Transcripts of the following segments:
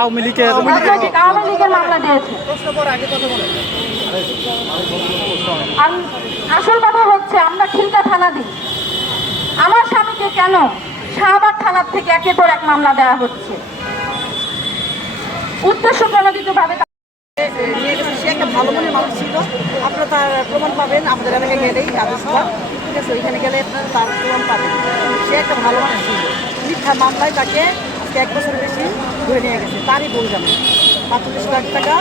আওয়ামী লীগের মামলা দিয়েছে। আসল কথা হচ্ছে আমরা খিলকা থানা দিই, আমার স্বামীকে কেন শাহবাগ থানার থেকে একের পর এক মামলা দেওয়া হচ্ছে উদ্দেশ্য প্রণোদিত ভাবে। সে একটা ভালো মনের মানুষ ছিল, আপনারা তার প্রমাণ পাবেন আমাদের এলাকায় গেলেই আদেশটা, ঠিক আছে, ওইখানে গেলে তার প্রমাণ পাবেন। সে একটা ভালো মানুষ ছিল, মিথ্যা মামলায় তাকে আজকে 1 বছরের বেশি ধরে নিয়ে গেছে, তারই বউ জানে 45 লাখ টাকা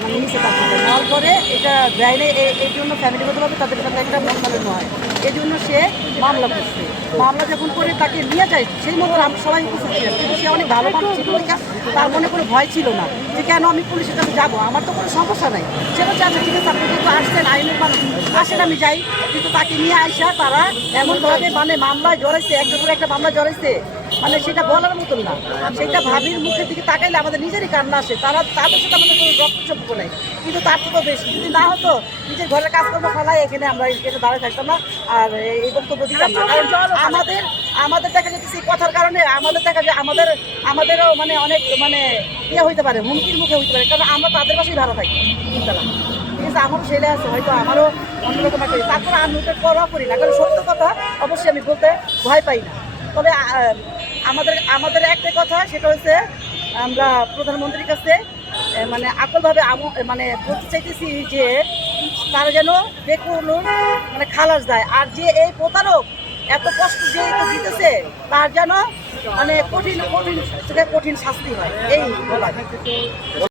মানে নিচে তার থেকে নেওয়ার পরে এটা দেয়নি। এই জন্য ফ্যামিলিগতভাবে তাদের সাথে একটা মনমালিন্য হয়, এই জন্য সে মামলা করছে। মামলা যখন করে তাকে নিয়ে যায় সেই মতো আমরা সবাই উপস্থিত ছিলাম, কিন্তু সে অনেক ভালো মানুষ ছিল, তার মনে কোনো ভয় ছিল না যে কেন আমি পুলিশের কাছে যাবো, আমার তো কোনো সমস্যা নাই। সে বলছে আচ্ছা ঠিক আছে, আপনি কিন্তু আসছেন, আইনের মানুষ আসেন, আমি যাই। কিন্তু তাকে নিয়ে আইসা তারা এমনভাবে মানে মামলায় জড়াইছে, একজন করে একটা মামলা জড়াইছে, মানে সেটা বলার মতন না। সেটা ভাবির মুখের দিকে তাকাইলে আমাদের নিজেরই কান্না আসে। তাদের সাথে আমাদের কোনো রক্ত সম্পর্ক নেই, কিন্তু তার থেকেও বেশি যদি না হতো নিজের ঘরের কাজকর্ম ফেলায় এখানে আমরা এখানে দাঁড়িয়ে থাকতাম না আর এই বক্তব্য দিতাম না। কারণ আমাদের দেখা যেতেছে এই কথার কারণে আমাদের দেখা যায় আমাদেরও মানে অনেক মানে ইয়ে হইতে পারে, হুমকির মুখে হইতে পারে, কারণ আমরা তাদের পাশেই ভালো থাকি। ঠিক আছে, আমারও ছেলে আছে, হয়তো আমারও অন্যরকম একটা, তারপরে আমি ওটা পরোয়া করি না, কারণ সত্য কথা অবশ্যই আমি বলতে ভয় পাই না। তবে আমাদের একটাই কথা, সেটা হচ্ছে আমরা প্রধানমন্ত্রীর কাছে মানে আকলভাবে মানে বলতে চাইতেছি যে তারা যেন দেখুন মানে খালাস দেয়, আর যে এই প্রতারক এত কষ্ট যে দিতেছে তার যেন মানে কঠিন কঠিন শাস্তি হয়, এই বলা।